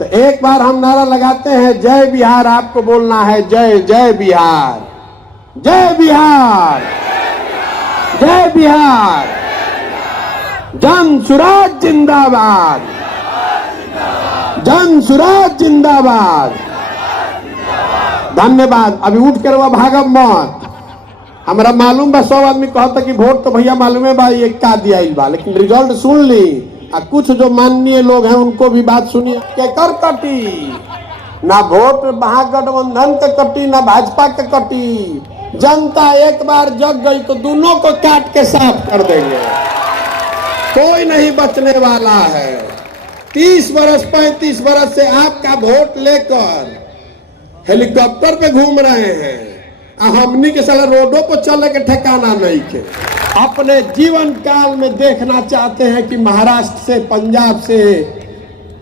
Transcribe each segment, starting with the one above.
तो एक बार हम नारा लगाते हैं, जय बिहार। आपको बोलना है जय जय बिहार, जय बिहार, जय बिहार। जन सुराज जिंदाबाद, जन सुराज जिंदाबाद। धन्यवाद। अभी उठ कर वह भागम मत। हमारा मालूम बा 100 आदमी कहता कि वोट तो भैया मालूम है बा ये का दिया बा, लेकिन रिजल्ट सुन ली। कुछ जो माननीय लोग हैं उनको भी बात सुनिए। के कर कटी ना वोट महागठबंधन के कटी ना भाजपा के कटी। जनता एक बार जग गई तो दोनों को काट के साफ कर देंगे। कोई नहीं बचने वाला है। 30 बरस 35 बरस से आपका वोट लेकर हेलीकॉप्टर पे घूम रहे हैं। हमनी के साला रोडों पर चलने के ठिकाना नहीं के। अपने जीवन काल में देखना चाहते हैं कि महाराष्ट्र से, पंजाब से,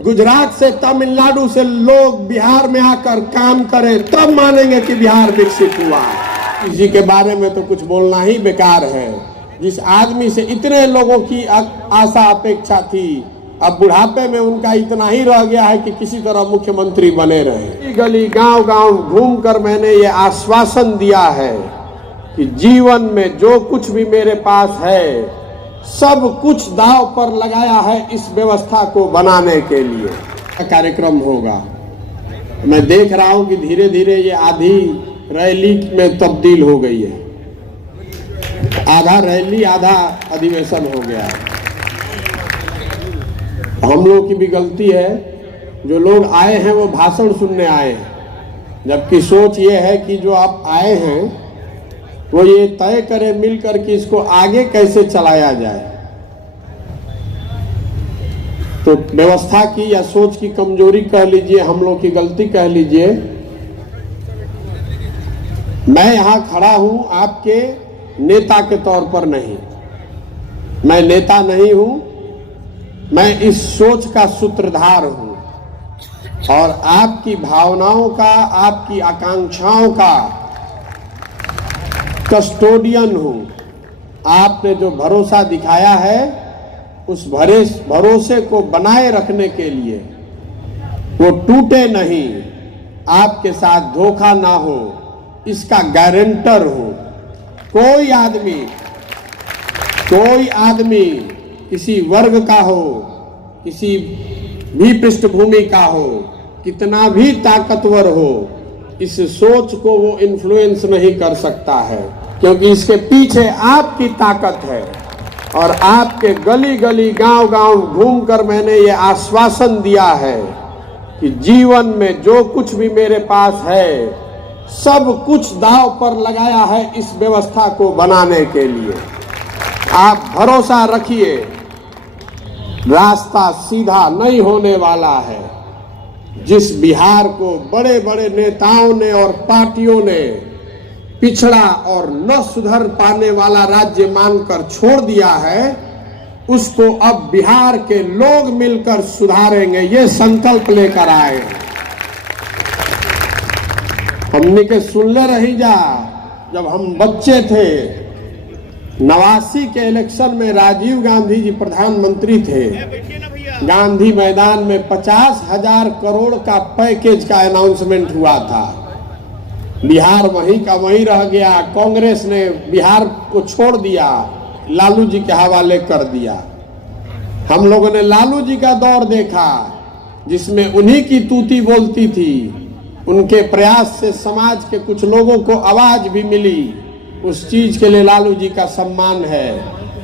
गुजरात से, तमिलनाडु से लोग बिहार में आकर काम करें, तब मानेंगे कि बिहार विकसित हुआ। इसी के बारे में तो कुछ बोलना ही बेकार है। जिस आदमी से इतने लोगों की आशा अपेक्षा थी, अब बुढ़ापे में उनका इतना ही रह गया है कि किसी तरह मुख्यमंत्री बने रहे। गली गांव गांव घूमकर मैंने ये आश्वासन दिया है कि जीवन में जो कुछ भी मेरे पास है सब कुछ दांव पर लगाया है इस व्यवस्था को बनाने के लिए। कार्यक्रम होगा। मैं देख रहा हूं कि धीरे धीरे ये आधी रैली में तब्दील हो गई है। आधा रैली आधा अधिवेशन हो गया है। हम लोग की भी गलती है। जो लोग आए हैं वो भाषण सुनने आए हैं, जबकि सोच ये है कि जो आप आए हैं वो ये तय करें मिलकर कि इसको आगे कैसे चलाया जाए। तो व्यवस्था की या सोच की कमजोरी कह लीजिए, हम लोग की गलती कह लीजिए। मैं यहां खड़ा हूं आपके नेता के तौर पर नहीं। मैं नेता नहीं हूं, मैं इस सोच का सूत्रधार हूं और आपकी भावनाओं का, आपकी आकांक्षाओं का कस्टोडियन हूं। आपने जो भरोसा दिखाया है उस भरोसे को बनाए रखने के लिए, वो टूटे नहीं, आपके साथ धोखा ना हो, इसका गारंटर हूं। कोई आदमी किसी वर्ग का हो, किसी भी पृष्ठभूमि का हो, कितना भी ताकतवर हो, इस सोच को वो इन्फ्लुएंस नहीं कर सकता है, क्योंकि इसके पीछे आपकी ताकत है। और आपके गली गली गांव गांव घूमकर मैंने ये आश्वासन दिया है कि जीवन में जो कुछ भी मेरे पास है सब कुछ दांव पर लगाया है इस व्यवस्था को बनाने के लिए। आप भरोसा रखिए, रास्ता सीधा नहीं होने वाला है। जिस बिहार को बड़े बड़े नेताओं ने और पार्टियों ने पिछड़ा और न सुधर पाने वाला राज्य मानकर छोड़ दिया है, उसको अब बिहार के लोग मिलकर सुधारेंगे, ये संकल्प लेकर आए। हमने के सुनले रही जा, जब हम बच्चे थे 89 के इलेक्शन में राजीव गांधी जी प्रधानमंत्री थे। गांधी मैदान में 50,000 करोड़ का पैकेज का अनाउंसमेंट हुआ था। बिहार वहीं का वहीं रह गया। कांग्रेस ने बिहार को छोड़ दिया, लालू जी के हवाले कर दिया। हम लोगों ने लालू जी का दौर देखा जिसमें उन्हीं की तूती बोलती थी। उनके प्रयास से समाज के कुछ लोगों को आवाज भी मिली। उस चीज के लिए लालू जी का सम्मान है।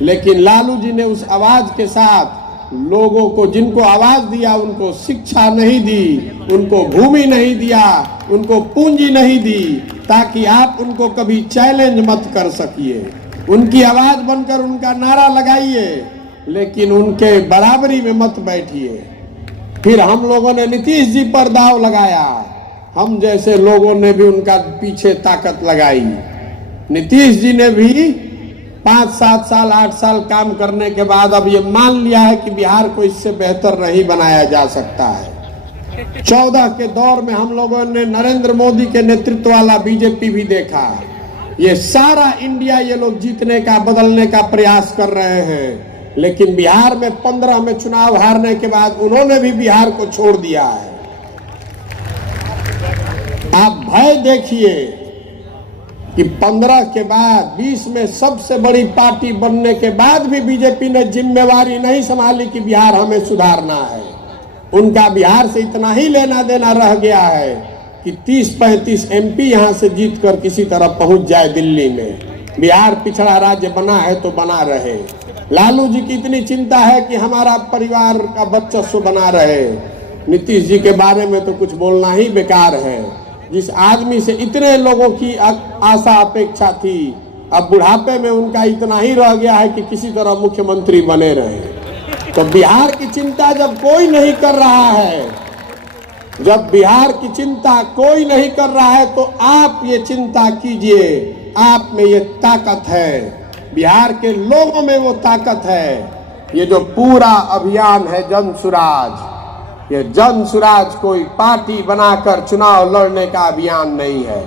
लेकिन लालू जी ने उस आवाज के साथ लोगों को, जिनको आवाज दिया, उनको शिक्षा नहीं दी, उनको भूमि नहीं दिया, उनको पूंजी नहीं दी, ताकि आप उनको कभी चैलेंज मत कर सकिए। उनकी आवाज बनकर उनका नारा लगाइए, लेकिन उनके बराबरी में मत बैठिए। फिर हम लोगों ने नीतीश जी पर दाव लगाया। हम जैसे लोगों ने भी उनका पीछे ताकत लगाई। नीतीश जी ने भी 5, 7 साल, 8 साल काम करने के बाद अब ये मान लिया है कि बिहार को इससे बेहतर नहीं बनाया जा सकता है। 14 के दौर में हम लोगों ने नरेंद्र मोदी के नेतृत्व वाला बीजेपी भी देखा। ये सारा इंडिया ये लोग जीतने का, बदलने का प्रयास कर रहे हैं, लेकिन बिहार में 15 में चुनाव हारने के बाद उन्होंने भी बिहार को छोड़ दिया है। आप भय देखिए कि 15 के बाद 20 में सबसे बड़ी पार्टी बनने के बाद भी बीजेपी ने जिम्मेवारी नहीं संभाली कि बिहार हमें सुधारना है। उनका बिहार से इतना ही लेना देना रह गया है कि 30-35 एमपी यहां से जीत कर किसी तरह पहुंच जाए दिल्ली में। बिहार पिछड़ा राज्य बना है तो बना रहे। लालू जी की इतनी चिंता है कि हमारा परिवार का वर्चस्व बना रहे। नीतीश जी के बारे में तो कुछ बोलना ही बेकार है। जिस आदमी से इतने लोगों की आशा अपेक्षा थी, अब बुढ़ापे में उनका इतना ही रह गया है कि किसी तरह मुख्यमंत्री बने रहे। तो बिहार की चिंता जब कोई नहीं कर रहा है, जब बिहार की चिंता कोई नहीं कर रहा है, तो आप ये चिंता कीजिए। आप में ये ताकत है, बिहार के लोगों में वो ताकत है। ये जो पूरा अभियान है जन सुराज, ये जन सुराज कोई पार्टी बनाकर चुनाव लड़ने का अभियान नहीं है।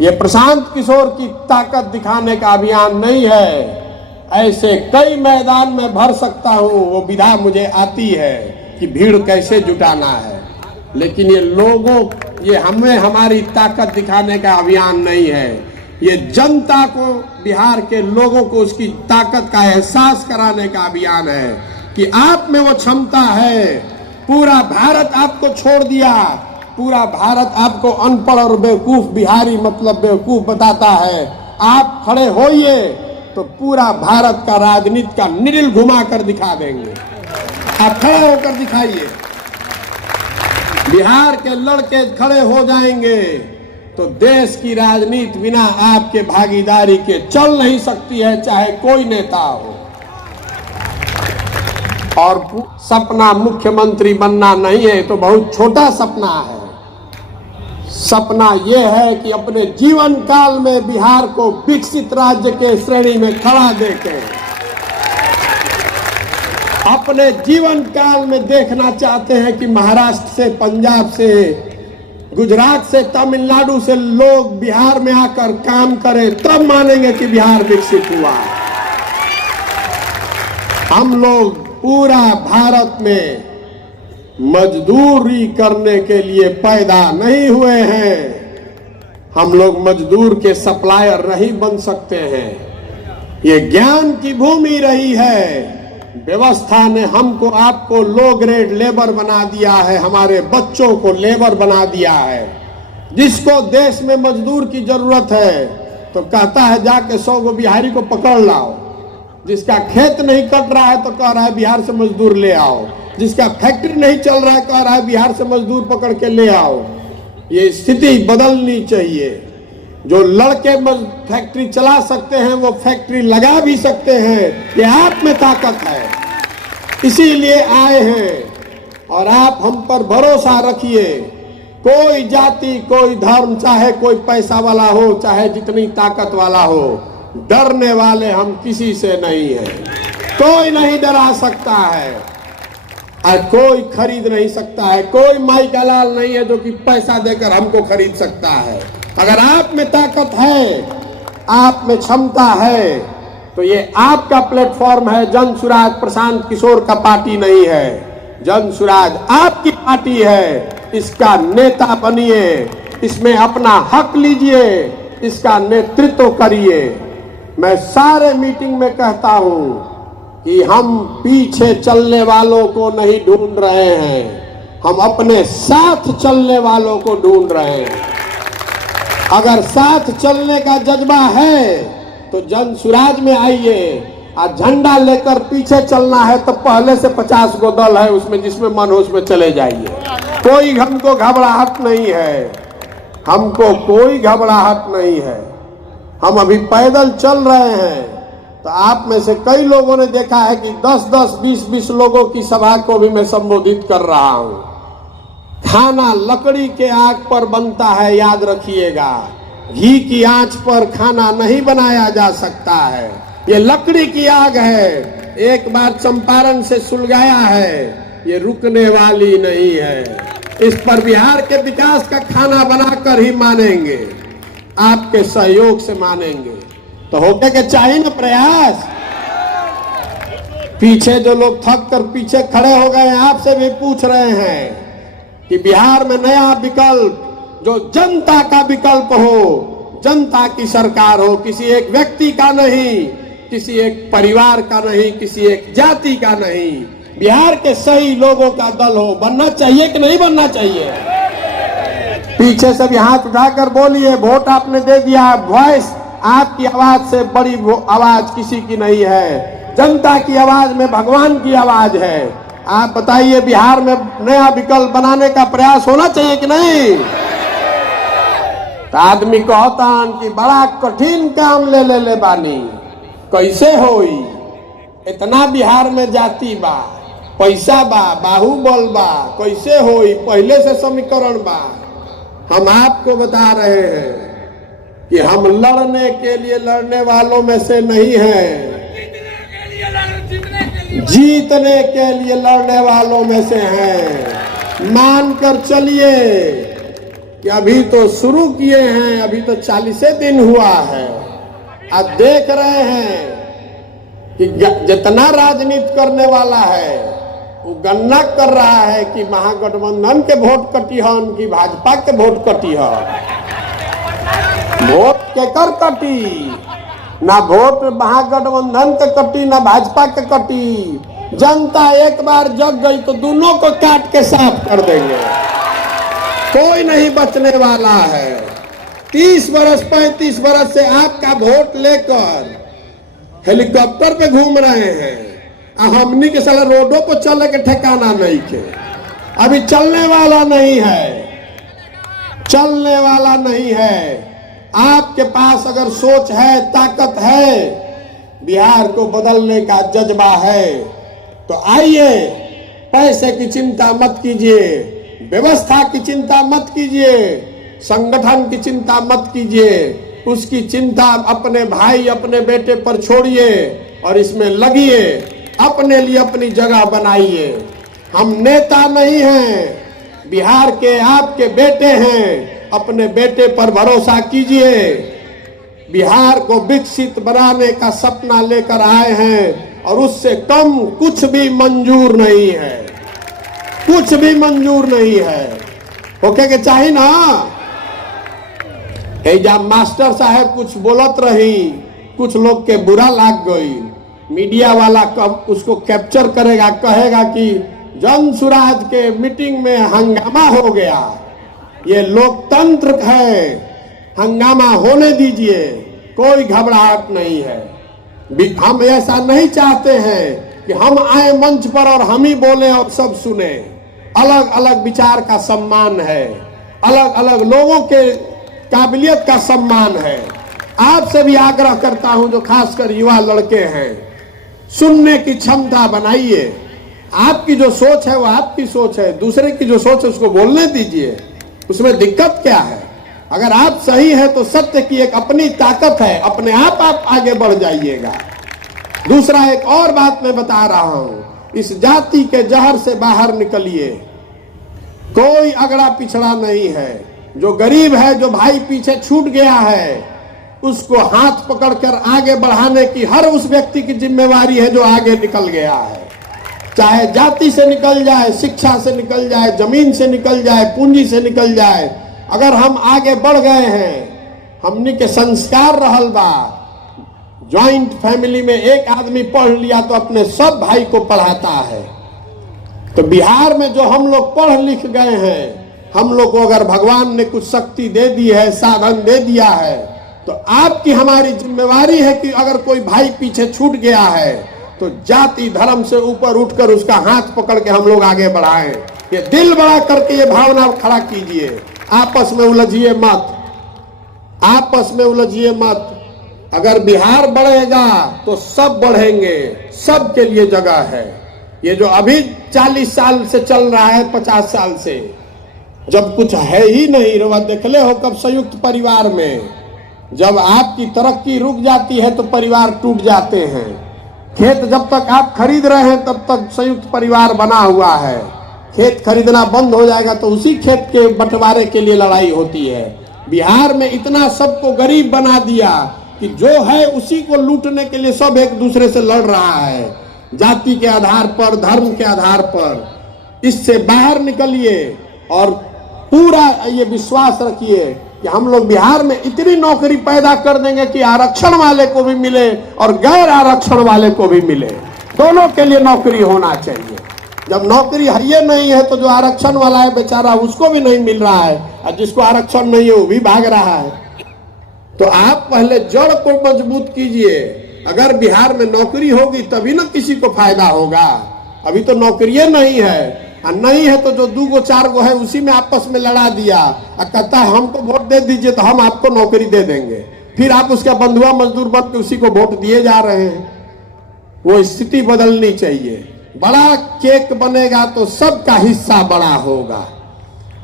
ये प्रशांत किशोर की ताकत दिखाने का अभियान नहीं है। ऐसे कई मैदान में भर सकता हूं, वो विधा मुझे आती है कि भीड़ कैसे जुटाना है। लेकिन ये लोगों, ये हमें हमारी ताकत दिखाने का अभियान नहीं है। ये जनता को, बिहार के लोगों को उसकी ताकत का एहसास कराने का अभियान है कि आप में वो क्षमता है। पूरा भारत आपको छोड़ दिया, पूरा भारत आपको अनपढ़ और बेवकूफ बिहारी मतलब बेवकूफ बताता है। आप खड़े होइए तो पूरा भारत का राजनीति का निडिल घुमा कर दिखा देंगे। आप खड़े होकर दिखाइए। बिहार के लड़के खड़े हो जाएंगे तो देश की राजनीति बिना आपके भागीदारी के चल नहीं सकती है, चाहे कोई नेता हो। और सपना मुख्यमंत्री बनना नहीं है तो बहुत छोटा सपना है। सपना यह है कि अपने जीवन काल में बिहार को विकसित राज्य के श्रेणी में खड़ा देके, अपने जीवन काल में देखना चाहते हैं कि महाराष्ट्र से, पंजाब से, गुजरात से, तमिलनाडु से लोग बिहार में आकर काम करें, तब मानेंगे कि बिहार विकसित हुआ। हम लोग पूरा भारत में मजदूरी करने के लिए पैदा नहीं हुए हैं। हम लोग मजदूर के सप्लायर नहीं बन सकते हैं। ये ज्ञान की भूमि रही है। व्यवस्था ने हमको, आपको लो ग्रेड लेबर बना दिया है, हमारे बच्चों को लेबर बना दिया है। जिसको देश में मजदूर की जरूरत है तो कहता है जाके 100 गो बिहारी को पकड़ लाओ। जिसका खेत नहीं कट रहा है तो कह रहा है बिहार से मजदूर ले आओ। जिसका फैक्ट्री नहीं चल रहा है कह रहा है बिहार से मजदूर पकड़ के ले आओ। ये स्थिति बदलनी चाहिए। जो लड़के फैक्ट्री चला सकते हैं वो फैक्ट्री लगा भी सकते हैं। ये आप में ताकत है, इसीलिए आए हैं। और आप हम पर भरोसा रखिए। कोई जाति, कोई धर्म, चाहे कोई पैसा वाला हो, चाहे जितनी ताकत वाला हो, डरने वाले हम किसी से नहीं है। कोई नहीं डरा सकता है और कोई खरीद नहीं सकता है। कोई माई का लाल नहीं है जो कि पैसा देकर हमको खरीद सकता है। अगर आप में ताकत है, आप में क्षमता है, तो ये आपका प्लेटफॉर्म है। जन सुराज प्रशांत किशोर का पार्टी नहीं है। जन सुराज आपकी पार्टी है। इसका नेता बनिए, इसमें अपना हक लीजिए, इसका नेतृत्व करिए। मैं सारे मीटिंग में कहता हूं कि हम पीछे चलने वालों को नहीं ढूंढ रहे हैं, हम अपने साथ चलने वालों को ढूंढ रहे हैं। अगर साथ चलने का जज्बा है तो जन सुराज में आइए। और झंडा लेकर पीछे चलना है तो पहले से 50 गो दल है उसमें, जिसमें मन हो उसमें चले जाइए। कोई हमको घबराहट नहीं है, हमको कोई घबराहट नहीं है। हम अभी पैदल चल रहे हैं तो आप में से कई लोगों ने देखा है कि 10-10, 20-20 लोगों की सभा को भी मैं संबोधित कर रहा हूं। खाना लकड़ी के आग पर बनता है, याद रखिएगा। घी की आंच पर खाना नहीं बनाया जा सकता है। ये लकड़ी की आग है, एक बार चंपारण से सुलगाया है, ये रुकने वाली नहीं है। इस पर बिहार के विकास का खाना बनाकर ही मानेंगे, आपके सहयोग से मानेंगे। तो होके के चाहिए ना प्रयास। पीछे जो लोग थक कर पीछे खड़े हो गए, आपसे भी पूछ रहे हैं कि बिहार में नया विकल्प, जो जनता का विकल्प हो, जनता की सरकार हो, किसी एक व्यक्ति का नहीं, किसी एक परिवार का नहीं, किसी एक जाति का नहीं, बिहार के सही लोगों का दल हो। बनना चाहिए कि नहीं बनना चाहिए? पीछे से भी हाथ उठाकर बोलिए, वोट आपने दे दिया। वॉइस, आपकी आवाज से बड़ी आवाज किसी की नहीं है। जनता की आवाज में भगवान की आवाज है। आप बताइए, बिहार में नया विकल्प बनाने का प्रयास होना चाहिए कि नहीं? तो आदमी कहता कि बड़ा कठिन काम ले बानी, कैसे होई? इतना बिहार में जाति बा, पैसा बा, बाहुबल बा, कैसे होई? पहले से समीकरण बा। हम आपको बता रहे हैं कि हम लड़ने के लिए लड़ने वालों में से नहीं हैं, जीतने के लिए लड़ने वालों में से हैं। मानकर चलिए कि अभी तो शुरू किए हैं, अभी तो 40 दिन हुआ है। आप देख रहे हैं कि जितना राजनीति करने वाला है वो गन्ना कर रहा है कि महागठबंधन के वोट कटी है, उनकी भाजपा के वोट कटी है। वोट के कर कटी, ना वोट महागठबंधन के कटी, ना भाजपा के कटी। जनता एक बार जग गई तो दोनों को काट के साफ कर देंगे, कोई नहीं बचने वाला है। 30 बरस 35 बरस से आपका वोट लेकर हेलीकॉप्टर पे घूम रहे हैं, हमनी के साला रोडों पर चले के ठिकाना नहीं के। अभी चलने वाला नहीं है, चलने वाला नहीं है। आपके पास अगर सोच है, ताकत है, बिहार को बदलने का जज्बा है, तो आइए। पैसे की चिंता मत कीजिए, व्यवस्था की चिंता मत कीजिए, संगठन की चिंता मत कीजिए। उसकी चिंता अपने भाई, अपने बेटे पर छोड़िए और इसमें लगिए। अपने लिए अपनी जगह बनाइए। हम नेता नहीं हैं, बिहार के आपके बेटे हैं। अपने बेटे पर भरोसा कीजिए। बिहार को विकसित बनाने का सपना लेकर आए हैं और उससे कम कुछ भी मंजूर नहीं है, कुछ भी मंजूर नहीं है। ओके के चाहिए ना? जब मास्टर साहब कुछ बोलत रही, कुछ लोग के बुरा लाग गई, मीडिया वाला कब उसको कैप्चर करेगा, कहेगा कि जन सुराज के मीटिंग में हंगामा हो गया। ये लोकतंत्र है, हंगामा होने दीजिए, कोई घबराहट नहीं है। हम ऐसा नहीं चाहते हैं कि हम आए मंच पर और हम ही बोले और सब सुने। अलग अलग विचार का सम्मान है, अलग अलग लोगों के काबिलियत का सम्मान है। आपसे भी आग्रह करता हूं, जो खासकर युवा लड़के हैं, सुनने की क्षमता बनाइए। आपकी जो सोच है वो आपकी सोच है, दूसरे की जो सोच है उसको बोलने दीजिए। उसमें दिक्कत क्या है? अगर आप सही है तो सत्य की एक अपनी ताकत है, अपने आप आगे बढ़ जाइएगा। दूसरा एक और बात मैं बता रहा हूं, इस जाति के जहर से बाहर निकलिए। कोई अगड़ा पिछड़ा नहीं है। जो गरीब है, जो भाई पीछे छूट गया है, उसको हाथ पकड़कर आगे बढ़ाने की हर उस व्यक्ति की जिम्मेवारी है जो आगे निकल गया है। चाहे जाति से निकल जाए, शिक्षा से निकल जाए, जमीन से निकल जाए, पूंजी से निकल जाए, अगर हम आगे बढ़ गए हैं, हमनी के संस्कार रहल बा। ज्वाइंट फैमिली में एक आदमी पढ़ लिया तो अपने सब भाई को पढ़ाता है। तो बिहार में जो हम लोग पढ़ लिख गए हैं, हम लोग को अगर भगवान ने कुछ शक्ति दे दी है, साधन दे दिया है, तो आपकी हमारी जिम्मेवारी है कि अगर कोई भाई पीछे छूट गया है तो जाति धर्म से ऊपर उठकर उसका हाथ पकड़ के हम लोग आगे बढ़ाएं। ये दिल बड़ा करके ये भावना खड़ा कीजिए। आपस में उलझिए मत, आपस में उलझिए मत। अगर बिहार बढ़ेगा तो सब बढ़ेंगे, सब के लिए जगह है। ये जो अभी 40 साल से चल रहा है, 50 साल से, जब कुछ है ही नहीं, रोवा देखले हो कब संयुक्त परिवार में जब आपकी तरक्की रुक जाती है तो परिवार टूट जाते हैं। खेत जब तक आप खरीद रहे हैं तब तक संयुक्त परिवार बना हुआ है। खेत खरीदना बंद हो जाएगा तो उसी खेत के बंटवारे के लिए लड़ाई होती है। बिहार में इतना सबको गरीब बना दिया कि जो है उसी को लूटने के लिए सब एक दूसरे से लड़ रहा है, जाति के आधार पर, धर्म के आधार पर। इससे बाहर निकलिए और पूरा ये विश्वास रखिए कि हम लोग बिहार में इतनी नौकरी पैदा कर देंगे कि आरक्षण वाले को भी मिले और गैर आरक्षण वाले को भी मिले, दोनों के लिए नौकरी होना चाहिए। जब नौकरी है नहीं है तो जो आरक्षण वाला है बेचारा उसको भी नहीं मिल रहा है, और जिसको आरक्षण नहीं है वो भी भाग रहा है। तो आप पहले जड़ को मजबूत कीजिए। अगर बिहार में नौकरी होगी तभी ना किसी को फायदा होगा। अभी तो नौकरियां नहीं है, और नहीं है तो जो 2 गो 4 गो है उसी में आपस में लड़ा दिया और कहता है हमको वोट दे दीजिए तो हम आपको नौकरी दे देंगे, फिर आप उसका बंधुआ मजदूर बन के उसी को वोट दिए जा रहे हैं। वो स्थिति बदलनी चाहिए। बड़ा केक बनेगा तो सबका हिस्सा बड़ा होगा।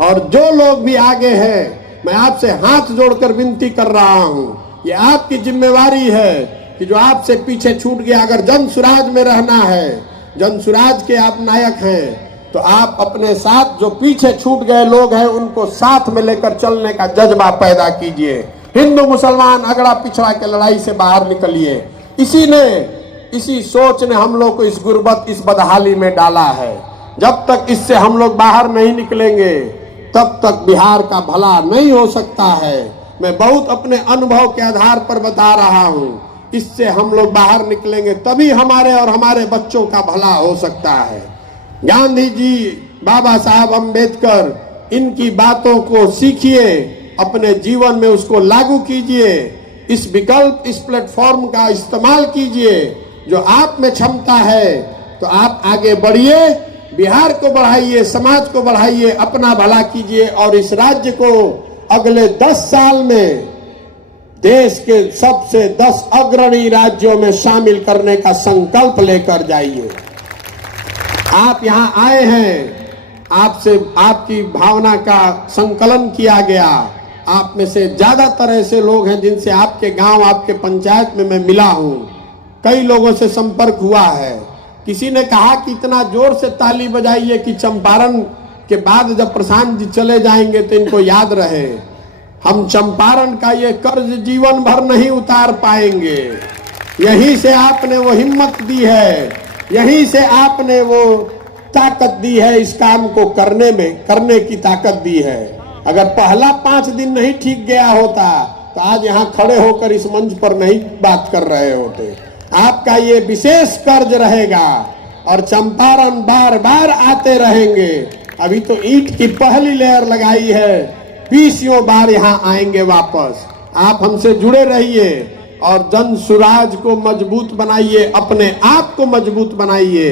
और जो लोग भी आगे हैं, मैं आपसे हाथ जोड़कर विनती कर रहा हूं, ये आपकी जिम्मेवारी है कि जो आपसे पीछे छूट गया, अगर जन सुराज में रहना है, जन सुराज के आप नायक हैं, तो आप अपने साथ जो पीछे छूट गए लोग हैं उनको साथ में लेकर चलने का जज्बा पैदा कीजिए। हिंदू मुसलमान अगड़ा पिछड़ा के लड़ाई से बाहर निकलिए। इसी सोच ने हम लोग को इस गुर्बत, इस बदहाली में डाला है। जब तक इससे हम लोग बाहर नहीं निकलेंगे तब तक बिहार का भला नहीं हो सकता है। मैं बहुत अपने अनुभव के आधार पर बता रहा हूं। इससे हम लोग बाहर निकलेंगे तभी हमारे और हमारे बच्चों का भला हो सकता है। गांधी जी, बाबा साहब अम्बेडकर, इनकी बातों को सीखिए, अपने जीवन में उसको लागू कीजिए। इस विकल्प, इस प्लेटफॉर्म का इस्तेमाल कीजिए। जो आप में क्षमता है तो आप आगे बढ़िए, बिहार को बढ़ाइए, समाज को बढ़ाइए, अपना भला कीजिए और इस राज्य को अगले 10 साल में देश के सबसे 10 अग्रणी राज्यों में शामिल करने का संकल्प लेकर जाइए। आप यहाँ आए हैं, आपसे आपकी भावना का संकलन किया गया। आप में से ज्यादातर ऐसे लोग हैं जिनसे आपके गांव, आपके पंचायत में मैं मिला हूं। कई लोगों से संपर्क हुआ है। किसी ने कहा कि इतना जोर से ताली बजाइए कि चंपारण के बाद जब प्रशांत जी चले जाएंगे तो इनको याद रहे। हम चंपारण का ये कर्ज जीवन भर नहीं उतार पाएंगे। यहीं से आपने वो हिम्मत दी है, यहीं से आपने वो ताकत दी है, इस काम को करने की ताकत दी है। अगर पहला 5 दिन नहीं ठीक गया होता तो आज यहाँ खड़े होकर इस मंच पर नहीं बात कर रहे होते। आपका ये विशेष कर्ज रहेगा और चंपारण बार बार आते रहेंगे। अभी तो ईंट की पहली लेयर लगाई है, 20 बार यहाँ आएंगे वापस। आप हमसे जुड़े रहिए और जन सुराज को मजबूत बनाइए, अपने आप को मजबूत बनाइए।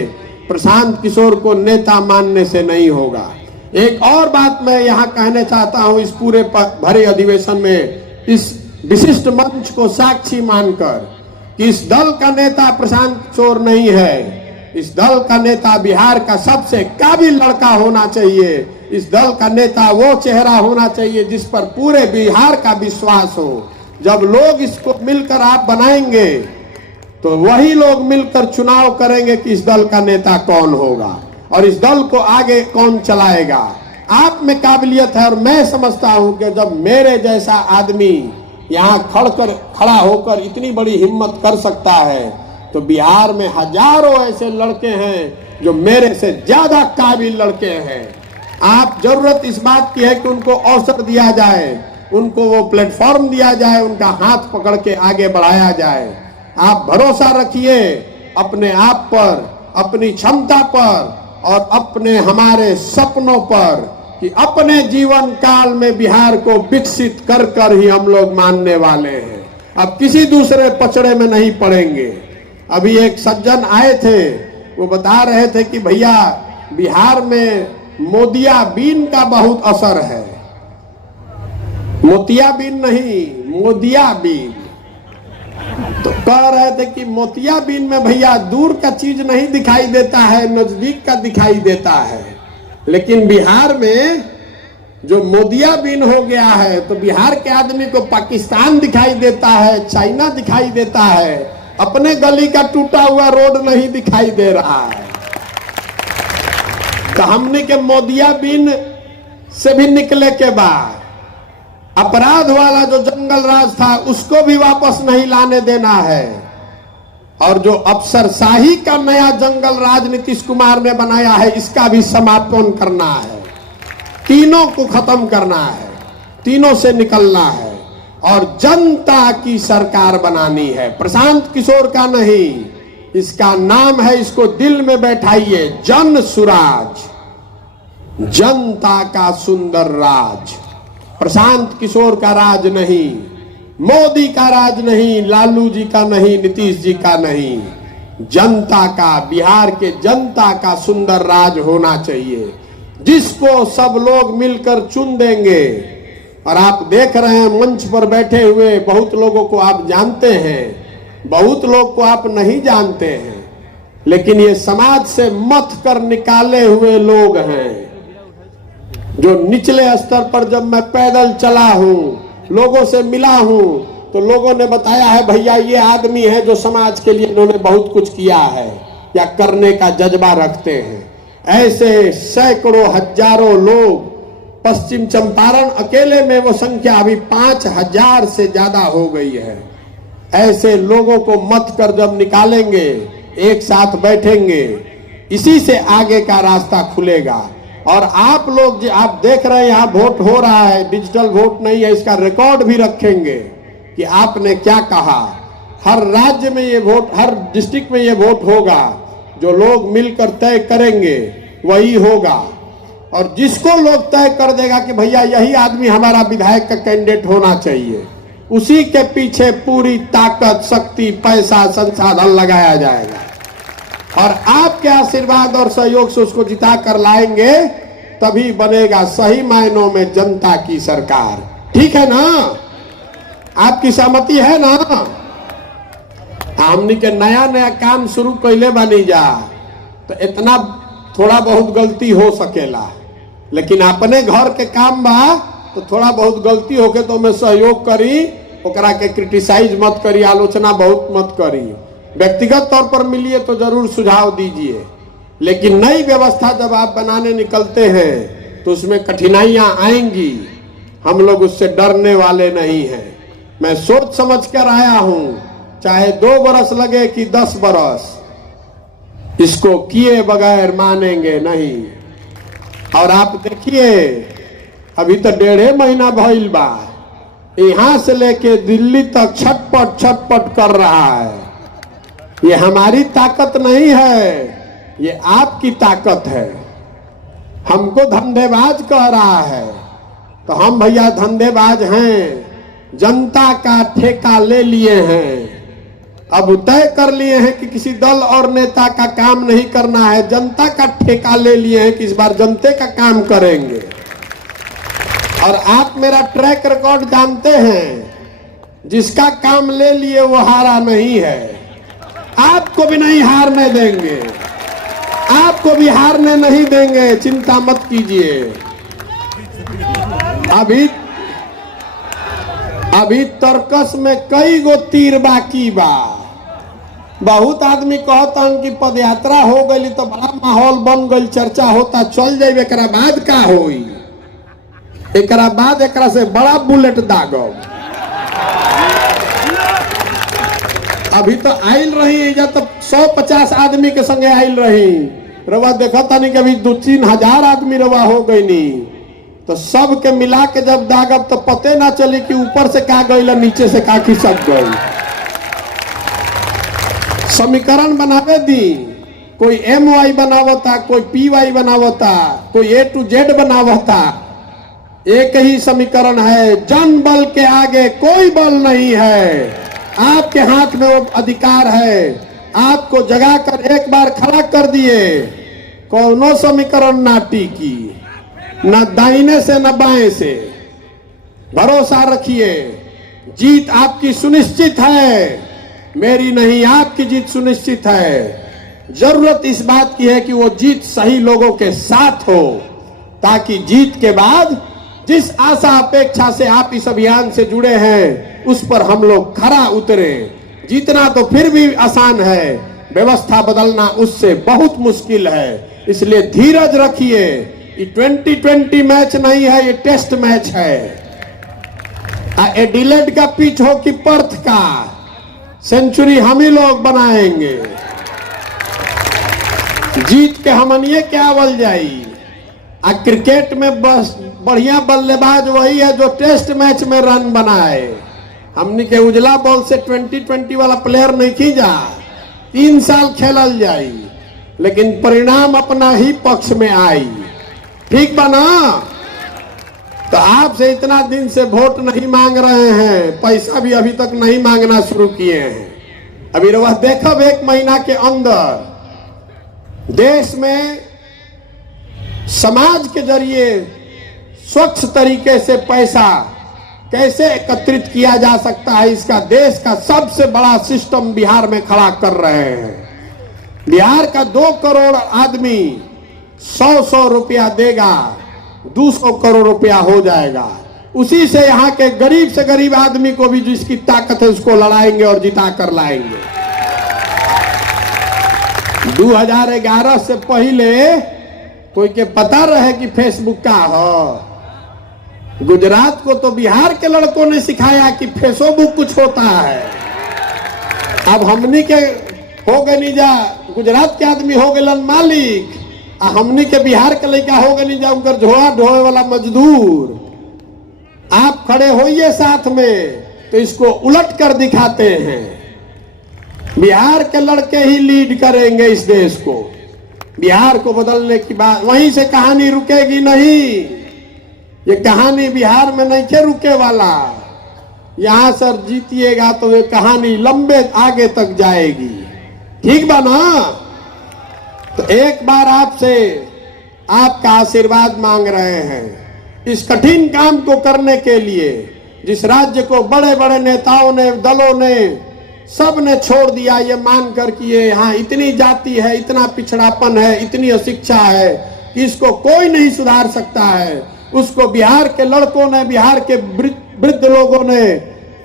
प्रशांत किशोर को नेता मानने से नहीं होगा। एक और बात मैं यहाँ कहना चाहता हूँ, इस पूरे भरे अधिवेशन में, इस विशिष्ट मंच को साक्षी मानकर, कि इस दल का नेता प्रशांत किशोर नहीं है। इस दल का नेता बिहार का सबसे काबिल लड़का होना चाहिए। इस दल का नेता वो चेहरा होना चाहिए जिस पर पूरे बिहार का विश्वास हो। जब लोग इसको मिलकर आप बनाएंगे तो वही लोग मिलकर चुनाव करेंगे कि इस दल का नेता कौन होगा और इस दल को आगे कौन चलाएगा। आप में काबिलियत है और मैं समझता हूं कि जब मेरे जैसा आदमी यहाँ खड़ा होकर इतनी बड़ी हिम्मत कर सकता है तो बिहार में हजारों ऐसे लड़के हैं जो मेरे से ज्यादा काबिल लड़के हैं। आप जरूरत इस बात की है कि उनको अवसर दिया जाए, उनको वो प्लेटफॉर्म दिया जाए, उनका हाथ पकड़ के आगे बढ़ाया जाए। आप भरोसा रखिए अपने आप पर, अपनी क्षमता पर और अपने हमारे सपनों पर कि अपने जीवन काल में बिहार को विकसित कर कर ही हम लोग मानने वाले हैं। अब किसी दूसरे पचड़े में नहीं पड़ेंगे। अभी एक सज्जन आए थे, वो बता रहे थे कि भैया बिहार में मोदियाबीन का बहुत असर है। मोतियाबीन नहीं, मोदियाबीन। तो कह रहे थे कि मोतियाबीन में भैया दूर का चीज नहीं दिखाई देता है, नजदीक का दिखाई देता है। लेकिन बिहार में जो मोदियाबीन हो गया है तो बिहार के आदमी को पाकिस्तान दिखाई देता है, चाइना दिखाई देता है, अपने गली का टूटा हुआ रोड नहीं दिखाई दे रहा है। तो हमने के मोदियाबीन से भी निकले के बाद अपराध वाला जो जंगल राज था उसको भी वापस नहीं लाने देना है और जो अफसरशाही का नया जंगल राज नीतीश कुमार ने बनाया है इसका भी समापन करना है। तीनों को खत्म करना है, तीनों से निकलना है और जनता की सरकार बनानी है, प्रशांत किशोर का नहीं। इसका नाम है, इसको दिल में बैठाइए, जन सुराज, जनता का सुंदर राज। प्रशांत किशोर का राज नहीं, मोदी का राज नहीं, लालू जी का नहीं, नीतीश जी का नहीं, जनता का, बिहार के जनता का सुंदर राज होना चाहिए, जिसको सब लोग मिलकर चुन देंगे। और आप देख रहे हैं मंच पर बैठे हुए बहुत लोगों को आप जानते हैं, बहुत लोग को आप नहीं जानते हैं, लेकिन ये समाज से मथ कर निकाले हुए लोग हैं। जो निचले स्तर पर जब मैं पैदल चला हूं, लोगों से मिला हूं, तो लोगों ने बताया है भैया ये आदमी है जो समाज के लिए इन्होंने बहुत कुछ किया है या करने का जज्बा रखते हैं। ऐसे सैकड़ों हजारों लोग, पश्चिम चंपारण अकेले में वो संख्या अभी 5000 से ज्यादा हो गई है। ऐसे लोगों को मत कर जब निकालेंगे, एक साथ बैठेंगे, इसी से आगे का रास्ता खुलेगा। और आप लोग जो आप देख रहे हैं यहाँ वोट हो रहा है, डिजिटल वोट नहीं है, इसका रिकॉर्ड भी रखेंगे कि आपने क्या कहा। हर राज्य में ये वोट, हर डिस्ट्रिक्ट में ये वोट होगा, जो लोग मिलकर तय करेंगे वही होगा। और जिसको लोग तय कर देगा कि भैया यही आदमी हमारा विधायक का कैंडिडेट होना चाहिए, उसी के पीछे पूरी ताकत, शक्ति, पैसा, संसाधन लगाया जाएगा और आपके आशीर्वाद और सहयोग से उसको जिता कर लाएंगे, तभी बनेगा सही मायनों में जनता की सरकार। ठीक है ना? आपकी सहमति है ना? हमनी के नया नया काम शुरू कैले बनी जा, तो इतना थोड़ा बहुत गलती हो सकेला, लेकिन अपने घर के काम बा तो थोड़ा बहुत गलती होके तो मैं सहयोग करी, ओकरा के क्रिटिसाइज मत करी, आलोचना बहुत मत करी। व्यक्तिगत तौर पर मिलिए तो जरूर सुझाव दीजिए, लेकिन नई व्यवस्था जब आप बनाने निकलते हैं तो उसमें कठिनाइयां आएंगी। हम लोग उससे डरने वाले नहीं हैं। मैं सोच समझ कर आया हूं, चाहे 2 बरस लगे कि 10 बरस, इसको किए बगैर मानेंगे नहीं। और आप देखिए अभी तो 1.5 महीना भइल बा, यहां से लेके दिल्ली तक छटपट छटपट कर रहा है। ये हमारी ताकत नहीं है, ये आपकी ताकत है। हमको धंधेबाज कह रहा है, तो हम भैया धंधेबाज हैं, जनता का ठेका ले लिए हैं। अब तय कर लिए हैं कि किसी दल और नेता का काम नहीं करना है, जनता का ठेका ले लिए हैं कि इस बार जनता का काम करेंगे। और आप मेरा ट्रैक रिकॉर्ड जानते हैं, जिसका काम ले लिए वो हारा नहीं है। आपको भी नहीं हारने देंगे, आपको भी हारने नहीं देंगे, चिंता मत कीजिए। अभी तर्कस में कई गो तीर बाकी बा। बहुत आदमी कहता कि पद यात्रा हो गई तो बड़ा माहौल बन गई, चर्चा होता, चल जाए, एकरा बाद का होई, एकरा बाद एकरा से बड़ा बुलेट दागो। अभी तो आइल रही जब तो 150 आदमी के संगे आइल रही, रवा देखा था नहीं कि अभी 2-3 हजार आदमी रवा हो गई नहीं, तो सब के मिला के जब दागब तो पते ना चले कि ऊपर से का गई, नीचे से का खिसक गई। समीकरण बनावे दी, कोई MY बनावता, कोई PY बनावता, कोई A to Z बनावता, एक ही समीकरण है, जन बल के आगे कोई बल नहीं है। आपके हाथ में वो अधिकार है, आपको जगा कर एक बार खड़ा कर दिए, कौनो समीकरण ना टिकी, न दाहिने से न बाएं से। भरोसा रखिए, जीत आपकी सुनिश्चित है, मेरी नहीं, आपकी जीत सुनिश्चित है। जरूरत इस बात की है कि वो जीत सही लोगों के साथ हो, ताकि जीत के बाद जिस आशा अपेक्षा से आप इस अभियान से जुड़े हैं उस पर हम लोग खरा उतरे। जीतना तो फिर भी आसान है, व्यवस्था बदलना उससे बहुत मुश्किल है। इसलिए धीरज रखिए, ये 2020 मैच नहीं है, ये टेस्ट मैच है। एडिलेड का पिच हो कि पर्थ का, सेंचुरी हम ही लोग बनाएंगे। जीत के हमनिए क्या बल जाई, क्रिकेट में बस बढ़िया बल्लेबाज वही है जो टेस्ट मैच में रन बनाए। हमने के उजला बॉल से 2020 वाला प्लेयर नहीं खींचा, 3 साल खेलल जाई, लेकिन परिणाम अपना ही पक्ष में आई। ठीक बना? तो आपसे इतना दिन से वोट नहीं मांग रहे हैं, पैसा भी अभी तक नहीं मांगना शुरू किए हैं। अभी रवा देखब 1 महीना के अंदर देश में समाज के जरिए स्वच्छ तरीके से पैसा कैसे एकत्रित किया जा सकता है, इसका देश का सबसे बड़ा सिस्टम बिहार में खड़ा कर रहे हैं। बिहार का 2 करोड़ आदमी 100-100 रुपया देगा, 200 करोड़ रुपया हो जाएगा। उसी से यहाँ के गरीब से गरीब आदमी को भी जिसकी ताकत है उसको लड़ाएंगे और जिता कर लाएंगे। 2011 से पहले कोई के पता रहे कि फेसबुक का हो? गुजरात को तो बिहार के लड़कों ने सिखाया कि फेसबुक कुछ होता है। अब हमनी के हो गए नीजा, गुजरात के आदमी हो गए मालिक, हमनी के बिहार के लड़का हो गए नीजा उनकर झोला ढोए वाला मजदूर। आप खड़े होइए साथ में तो इसको उलट कर दिखाते हैं। बिहार के लड़के ही लीड करेंगे इस देश को। बिहार को बदलने की बात, वहीं से कहानी रुकेगी नहीं। ये कहानी बिहार में नहीं के रुके वाला। यहां सर जीतिएगा तो ये कहानी लंबे आगे तक जाएगी। ठीक बा ना? तो एक बार आपसे आपका आशीर्वाद मांग रहे हैं इस कठिन काम को करने के लिए, जिस राज्य को बड़े बड़े नेताओं ने, दलों ने, सब ने छोड़ दिया ये मानकर कि ये यहाँ इतनी जाति है, इतना पिछड़ापन है, इतनी अशिक्षा है कि इसको कोई नहीं सुधार सकता है। उसको बिहार के लड़कों ने, बिहार के वृद्ध लोगों ने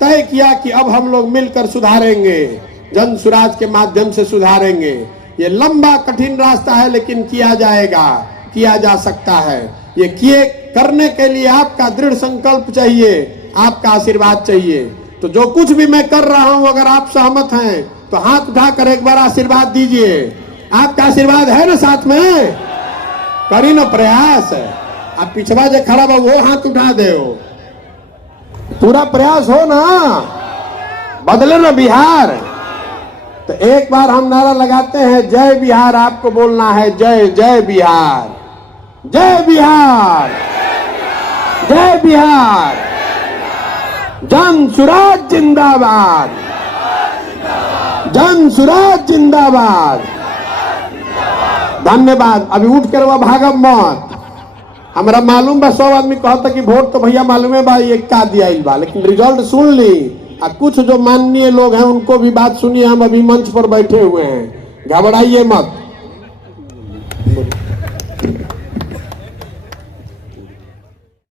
तय किया कि अब हम लोग मिलकर सुधारेंगे, जन सुराज के माध्यम से सुधारेंगे। ये लंबा कठिन रास्ता है लेकिन किया जाएगा, किया जा सकता है। ये किए करने के लिए आपका दृढ़ संकल्प चाहिए, आपका आशीर्वाद चाहिए। तो जो कुछ भी मैं कर रहा हूं, अगर आप सहमत हैं तो हाथ उठाकर एक बार आशीर्वाद दीजिए। आपका आशीर्वाद है ना साथ में? करी ना प्रयास। आप पिछवा जो खड़ा बा वो हाथ उठा दे, पूरा प्रयास हो ना, बदले ना बिहार। तो एक बार हम नारा लगाते हैं, जय बिहार। आपको बोलना है जय जय बिहार, जय बिहार, जय बिहार। जन सुराज जिंदाबाद, जन सुराज जिंदाबाद। धन्यवाद। अभी उठ कर वह भागम मत। हमारा मालूम बा 100 आदमी कहता कि वोट तो भैया मालूम है भाई एक का दिया बा, लेकिन रिजल्ट सुन ली। कुछ जो माननीय लोग हैं उनको भी बात सुनिए। हम अभी मंच पर बैठे हुए हैं, घबराइए मत।